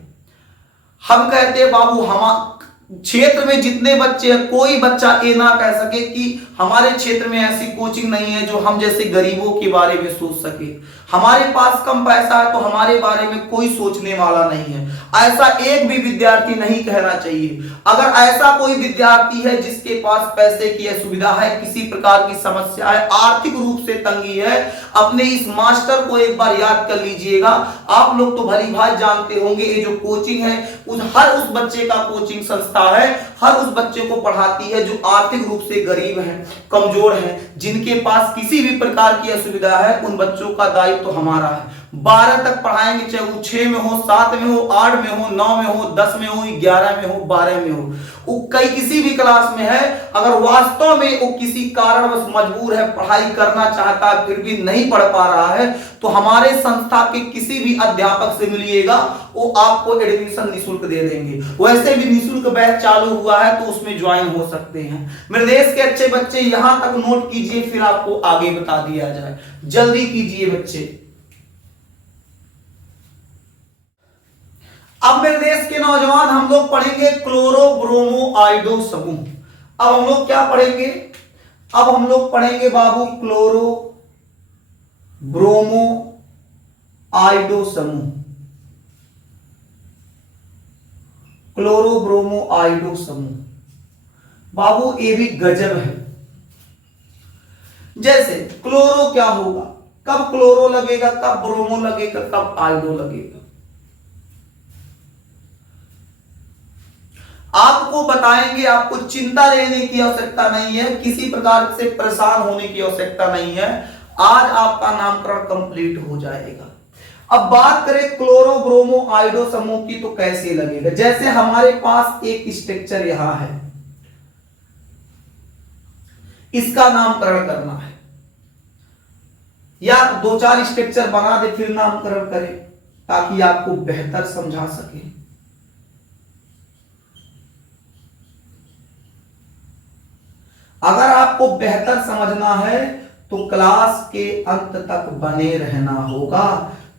हम कहते हैं बाबू, हम क्षेत्र में जितने बच्चे हैं, कोई बच्चा ये ना कह सके कि हमारे क्षेत्र में ऐसी कोचिंग नहीं है जो हम जैसे गरीबों के बारे में सोच सके। हमारे पास कम पैसा है तो हमारे बारे में कोई सोचने वाला नहीं है, ऐसा एक भी विद्यार्थी नहीं कहना चाहिए। अगर ऐसा कोई विद्यार्थी है जिसके पास पैसे की सुविधा है, किसी प्रकार की समस्या है, आर्थिक रूप से तंगी है, अपने इस मास्टर को एक बार याद कर लीजिएगा। आप लोग तो भली भांति जानते होंगे, ये जो कोचिंग है हर उस बच्चे का कोचिंग संस्था है, हर उस बच्चे को पढ़ाती है जो आर्थिक रूप से गरीब है, कमजोर है, जिनके पास किसी भी प्रकार की असुविधा है। उन बच्चों का दायित्व तो हमारा है। 12 तक पढ़ाएंगे, चाहे वो 6 में हो, 7 में हो, 8 में हो, 9 में हो, 10 में हो, 11 में हो, 12 में हो, वो कई किसी भी क्लास में है। अगर वास्तव में वो किसी कारणवश मजबूर है, पढ़ाई करना चाहता है, फिर भी नहीं पढ़ पा रहा है, तो हमारे संस्था के किसी भी अध्यापक से मिलिएगा, वो आपको एडमिशन निःशुल्क दे देंगे। वैसे भी निःशुल्क बैच चालू हुआ है, तो उसमें ज्वाइन हो सकते हैं। मेरे देश के अच्छे बच्चे यहां तक नोट कीजिए, फिर आपको आगे बता दिया जाए। जल्दी कीजिए बच्चे। अब मेरे देश के नौजवान, हम लोग पढ़ेंगे क्लोरो ब्रोमो आइडो समूह। अब हम लोग क्या पढ़ेंगे? अब हम लोग पढ़ेंगे बाबू क्लोरो ब्रोमो आइडो समूह। क्लोरो ब्रोमो आइडो समूह बाबू, ये भी गजब है। जैसे क्लोरो क्या होगा, कब क्लोरो लगेगा, कब ब्रोमो लगेगा, कब आइडो लगेगा, आपको बताएंगे। आपको चिंता लेने की आवश्यकता नहीं है, किसी प्रकार से परेशान होने की आवश्यकता नहीं है। आज आपका नामकरण कंप्लीट हो जाएगा। अब बात करें क्लोरो ब्रोमो आइडो समूह की, तो कैसे लगेगा? जैसे हमारे पास एक स्ट्रक्चर यहां है, इसका नामकरण करना है, या 2-4 स्ट्रक्चर बना दे फिर नामकरण करें, ताकि आपको बेहतर समझा सके। अगर आपको बेहतर समझना है तो क्लास के अंत तक बने रहना होगा,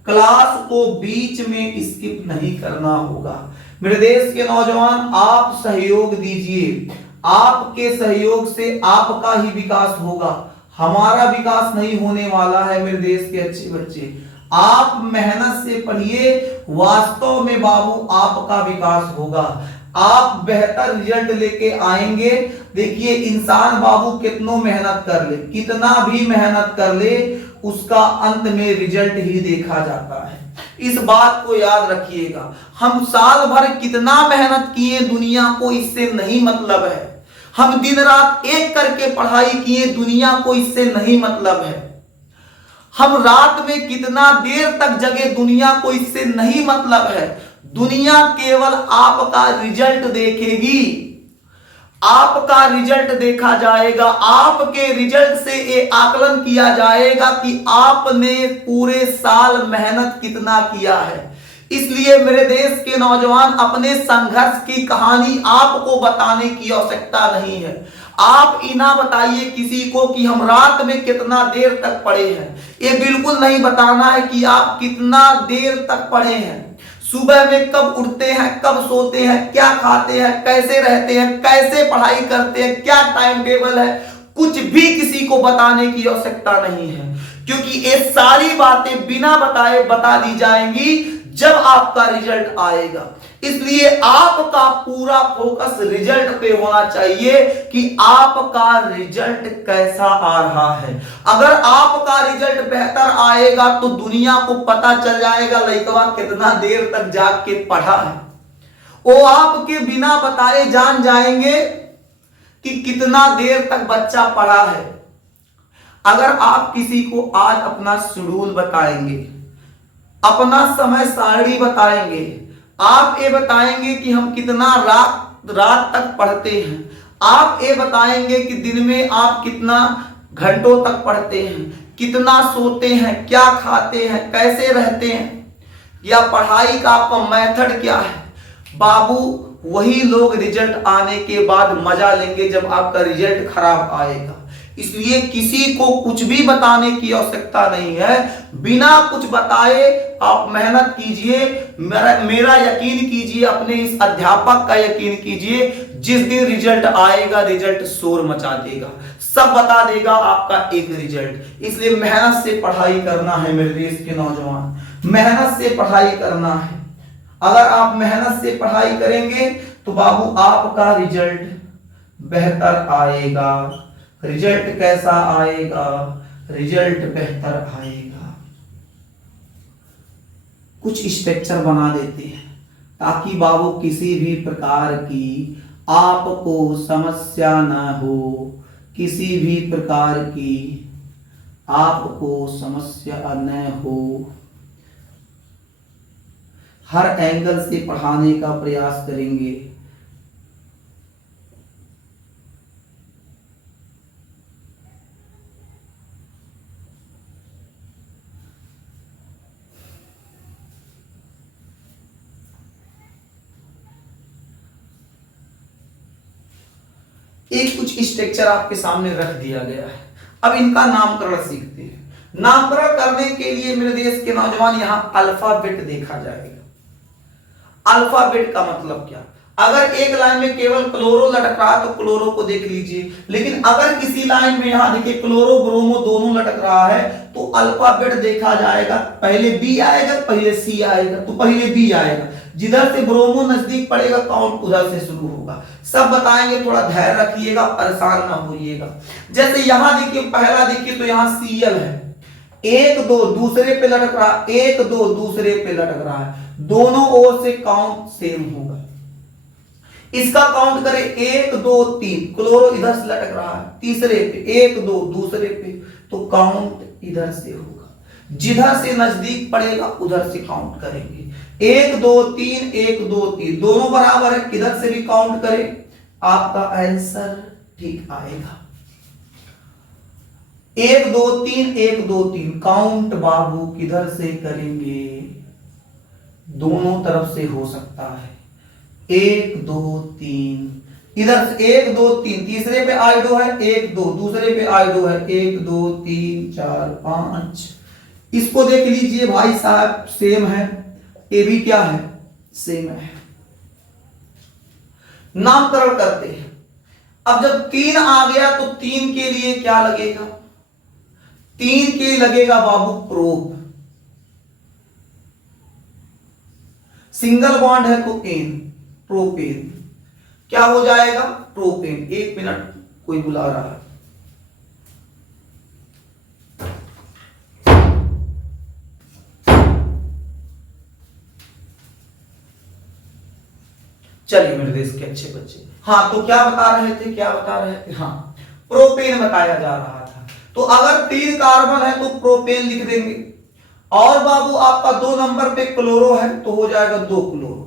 क्लास को बीच में स्किप नहीं करना होगा। मेरे देश के नौजवान, आप सहयोग दीजिए, आपके सहयोग से आपका ही विकास होगा, हमारा विकास नहीं होने वाला है। मेरे देश के अच्छे बच्चे, आप मेहनत से पढ़िए, वास्तव में बाबू आपका विकास होगा, आप बेहतर रिजल्ट लेके आएंगे। देखिए, इंसान बाबू कितना मेहनत कर ले, कितना भी मेहनत कर ले, उसका अंत में रिजल्ट ही देखा जाता है। इस बात को याद रखिएगा। हम साल भर कितना मेहनत किए, दुनिया को इससे नहीं मतलब है। हम दिन रात एक करके पढ़ाई किए, दुनिया को इससे नहीं मतलब है। हम रात में कितना देर तक जगे, दुनिया को इससे नहीं मतलब है। दुनिया केवल आपका रिजल्ट देखेगी, आपका रिजल्ट देखा जाएगा, आपके रिजल्ट से ये आकलन किया जाएगा कि आपने पूरे साल मेहनत कितना किया है। इसलिए मेरे देश के नौजवान, अपने संघर्ष की कहानी आपको बताने की आवश्यकता नहीं है। आप इना बताइए किसी को कि हम रात में कितना देर तक पढ़े हैं, ये बिल्कुल नहीं बताना है कि आप कितना देर तक पढ़े हैं। सुबह में कब उठते हैं, कब सोते हैं, क्या खाते हैं, कैसे रहते हैं, कैसे पढ़ाई करते हैं, क्या टाइम टेबल है, कुछ भी किसी को बताने की आवश्यकता नहीं है, क्योंकि ये सारी बातें बिना बताए बता दी जाएंगी जब आपका रिजल्ट आएगा। इसलिए आपका पूरा फोकस रिजल्ट पे होना चाहिए कि आपका रिजल्ट कैसा आ रहा है। अगर आपका रिजल्ट बेहतर आएगा तो दुनिया को पता चल जाएगा लड़का कितना देर तक जाग के पढ़ा है। वो आपके बिना बताए जान जाएंगे कि कितना देर तक बच्चा पढ़ा है। अगर आप किसी को आज अपना शेड्यूल बताएंगे, अपना समय सारणी बताएंगे, आप ये बताएंगे कि हम कितना रात तक पढ़ते हैं, आप ये बताएंगे कि दिन में आप कितना घंटों तक पढ़ते हैं, कितना सोते हैं, क्या खाते हैं, कैसे रहते हैं, या पढ़ाई का आपका मेथड क्या है, बाबू वही लोग रिजल्ट आने के बाद मजा लेंगे जब आपका रिजल्ट खराब आएगा। इसलिए किसी को कुछ भी बताने की आवश्यकता नहीं है। बिना कुछ बताए आप मेहनत कीजिए। मेरा यकीन कीजिए, अपने इस अध्यापक का यकीन कीजिए, जिस दिन रिजल्ट आएगा रिजल्ट शोर मचा देगा, सब बता देगा आपका एक रिजल्ट। इसलिए मेहनत से पढ़ाई करना है मेरे देश के नौजवान, मेहनत से पढ़ाई करना है। अगर आप मेहनत से पढ़ाई करेंगे तो बाबू आपका रिजल्ट बेहतर आएगा। रिजल्ट कैसा आएगा? रिजल्ट बेहतर आएगा। कुछ स्ट्रक्चर बना देते हैं ताकि बाबू किसी भी प्रकार की आपको समस्या न हो, किसी भी प्रकार की आपको समस्या न हो। हर एंगल से पढ़ाने का प्रयास करेंगे। एक कुछ स्ट्रक्चर आपके सामने रख दिया गया है। अब इनका नामकरण सीखते हैं। नामकरण करने के लिए मेरे देश के नौजवान यहां अल्फाबेट देखा जाएगा। अल्फाबेट का मतलब क्या? अगर एक लाइन में केवल क्लोरो लटक रहा है तो क्लोरो को देख लीजिए, लेकिन अगर किसी लाइन में यहां देखिए क्लोरो ब्रोमो दोनों लटक रहा है तो अल्फाबेट देखा जाएगा। पहले बी आएगा, पहले सी आएगा, तो पहले बी आएगा। जिधर से ब्रोमो नजदीक पड़ेगा काउंट उधर से शुरू होगा। सब बताएंगे, थोड़ा धैर्य रखिएगा, परेशान ना होइएगा। जैसे यहां देखिए, पहला देखिए तो यहां सीएल है, 1 2 दूसरे पे लटक रहा है, 1 2 दूसरे पे लटक रहा है, दोनों ओर से काउंट सेम होगा। इसका काउंट करें 1 2 3, क्लोरो इधर से लटक रहा है तीसरे पे, 1 2 दूसरे पे, तो काउंट इधर से होगा। जिधर से नजदीक पड़ेगा उधर से काउंट करेंगे। 1 2 3 1 2 3 दोनों बराबर है, किधर से भी काउंट करें आपका आंसर ठीक आएगा। 1 2 3 1 2 3 काउंट बाबू किधर से करेंगे? दोनों तरफ से हो सकता है। 1 2 3 इधर से 1 2 3, तीसरे पे आइडो है, 1 2 दूसरे पे आइडो है, 1 2 3 4 5। इसको देख लीजिए भाई साहब, सेम है, ये भी क्या है? सेम है। नामकरण करते हैं। अब जब 3 आ गया तो 3 के लिए क्या लगेगा? 3 के लगेगा बाबू प्रोप। सिंगल बॉन्ड है तो एन, प्रोपेन। क्या हो जाएगा? प्रोपेन। 1 मिनट, कोई बुला रहा है। चलिए मेरे देश के अच्छे बच्चे, हाँ तो क्या बता रहे थे? हाँ, प्रोपेन बताया जा रहा था। तो अगर 3 कार्बन है तो प्रोपेन लिख देंगे, और बाबू आपका 2 नंबर पे क्लोरो है तो हो जाएगा 2 क्लोरो।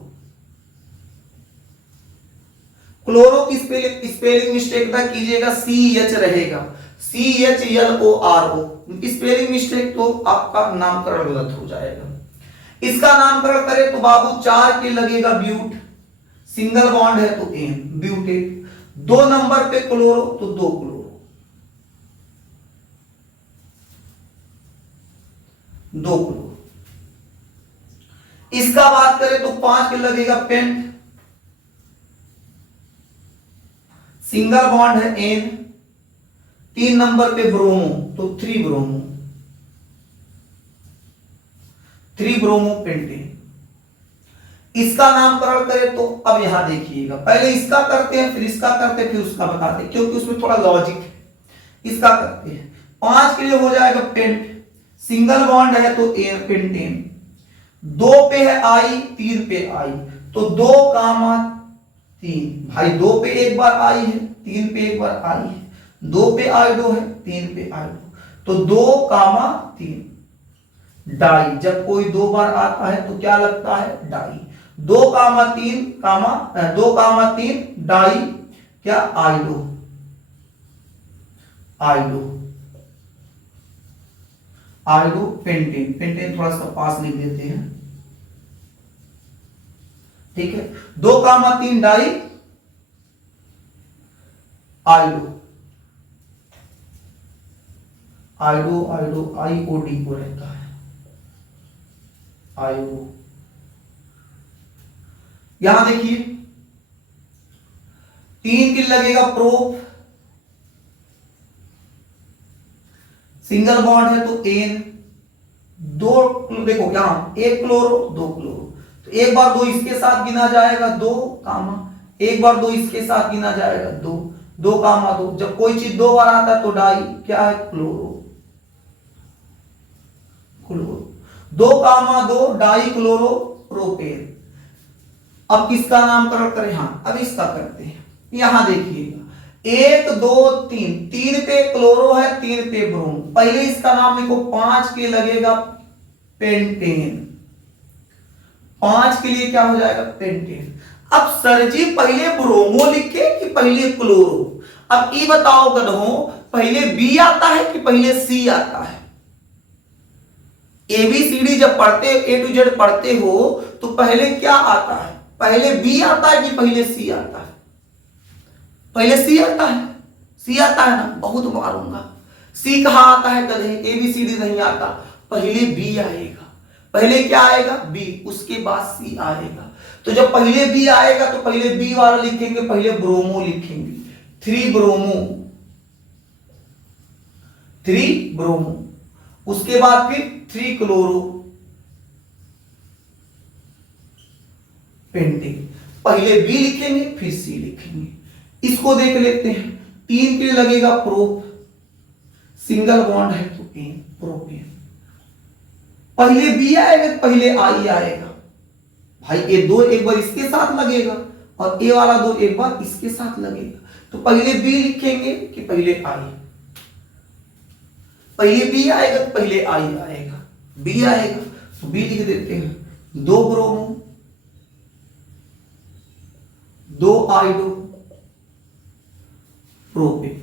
क्लोरो की स्पेलिंग मिस्टेक ना कीजिएगा, CH रहेगा, CHLORO। स्पेलिंग मिस्टेक तो आपका नामकरण गलत हो जाएगा। इसका नामकरण करें तो बाबू 4 के लगेगा ब्यूट, सिंगल बॉन्ड है तो एन, ब्यूटेट। 2 नंबर पे क्लोरो तो 2 क्लोरो, 2 क्लोरो। इसका बात करें तो 5 के लगेगा पेंट, सिंगल बॉन्ड है एन। 3 नंबर पे ब्रोमो तो 3 ब्रोमो, 3 ब्रोमो पेंटेन। इसका नामकरण करें तो अब यहां देखिएगा, पहले इसका करते हैं, फिर इसका करते हैं, फिर उसका बताते हैं, क्योंकि उसमें थोड़ा लॉजिक है। इसका करते हैं, 5 के लिए हो जाएगा पेंट, सिंगल बॉन्ड है तो एन, पेंटेन। 2 पे है आई, 3 पे आई, तो 2 कामा 3। भाई 2 पे एक बार आई है, 3 पे एक बार आई है, 2 पे आई 2 है, 3 पे आई 2, तो 2 कामा 3 डाई। जब कोई 2 बार आता है तो क्या लगता है, डाई। 2 कामा 3 कामा 2 कामा 3 डाई क्या, आइडो, आइडो, आइडो पेंटेन। पेंटेन थोड़ा सा पास लिख देते हैं, ठीक है। 2 कामा 3 डाई आइडो, आइडो, आइडो, IOD को रहता है, आइडो। यहां देखिए 3 के लगेगा प्रोप, सिंगल बॉन्ड है तो एन। 2 देखो यहां 1 क्लोरो 2 क्लोरो, तो एक बार 2 इसके साथ गिना जाएगा 2 कामा, एक बार 2 इसके साथ गिना जाएगा 2, 2 कामा 2। जब कोई चीज 2 बार आता है तो डाई क्या है, क्लोरो, क्लोरो। 2 कामा 2 डाई क्लोरो प्रोपेन। अब किसका नामकरण करें, हाँ अब इसका करते हैं। यहां देखिएगा 1 2 3, 3 पे क्लोरो है, 3 पे ब्रोम। पहले इसका नाम लिखो, 5 के लगेगा पेंटेन, 5 के लिए क्या हो जाएगा, पेंटेन। अब सर जी पहले ब्रोमो लिखे कि पहले क्लोरो? अब ये बताओ गधों, पहले बी आता है कि पहले सी आता है? ABCD जब पढ़ते A to Z पढ़ते हो तो पहले क्या आता है, पहले बी आता है कि पहले सी आता है? पहले सी आता है, सी आता है ना, बहुत मारूंगा। सी कहां आता है गधे, ABCD नहीं आता, पहले बी आएगा। पहले क्या आएगा, बी, उसके बाद सी आएगा। तो जब पहले बी आएगा तो पहले बी वाला लिखेंगे, पहले ब्रोमो लिखेंगे, 3 ब्रोमो, 3 ब्रोमो। उसके बाद फिर 3 क्लोरो पेंटेन। पहले बी लिखेंगे फिर सी लिखेंगे। इसको देख लेते हैं, 3 के लिए लगेगा प्रोप, सिंगल बॉन्ड है तो एन, प्रोपेन। पहले बी आएगा पहले आई आएगा? भाई ये 2 एक बार इसके साथ लगेगा और ए वाला 2 एक बार इसके साथ लगेगा, तो पहले बी लिखेंगे कि पहले आई? पहले बी आएगा तो पहले आई आएगा, बी आएगा तो बी लिख देते हैं। 2 ब्रोमो, 2 आइडो प्रोपेन।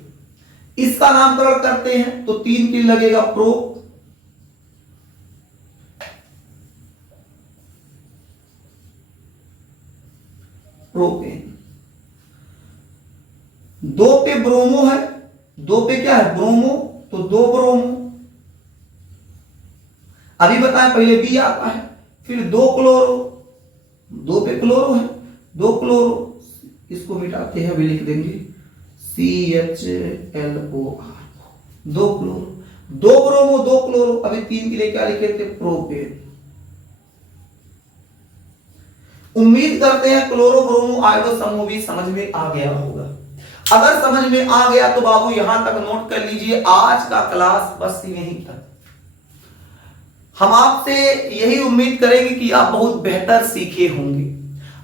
इसका नामकरण करते हैं तो 3 के लगेगा प्रो, प्रोपेन। 2 पे ब्रोमो है, 2 पे क्या है, ब्रोमो, तो 2 ब्रोमो। अभी बताएं पहले बी आता है, फिर 2 क्लोरो, 2 पे क्लोरो है, 2 क्लोरो, इसको मिटाते हैं, अभी लिख देंगे CHLOR, 2 क्लोरो, 2 ब्रोमो 2 क्लोरो। अभी 3 के लिए क्या लिखे थे, प्रोपेन। उम्मीद करते हैं क्लोरो ब्रोमो आयोडो समूह भी समझ में आ गया होगा। अगर समझ में आ गया तो बाबू यहां तक नोट कर लीजिए, आज का क्लास बस यहीं तक। हम आपसे यही उम्मीद करेंगे कि आप बहुत बेहतर सीखे होंगे।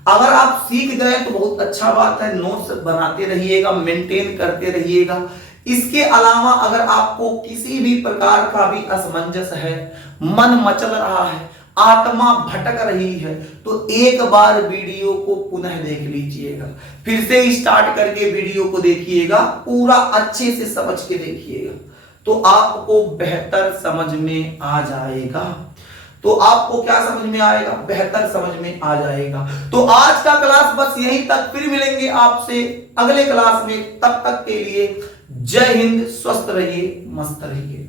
अगर आप सीख गए तो बहुत अच्छा बात है, नोट्स बनाते रहिएगा, मेंटेन करते रहिएगा। इसके अलावा अगर आपको किसी भी प्रकार का भी असमंजस है, मन मचल रहा है, आत्मा भटक रही है तो एक बार वीडियो को पुनः देख लीजिएगा, फिर से स्टार्ट करके वीडियो को देखिएगा, पूरा अच्छे से समझ के देखिएगा तो आपको बेहतर समझ में आ जाएगा। तो आपको क्या समझ में आएगा? बेहतर समझ में आ जाएगा। तो आज का क्लास बस यहीं तक, फिर मिलेंगे आपसे अगले क्लास में। तब तक के लिए जय हिंद, स्वस्थ रहिए, मस्त रहिए।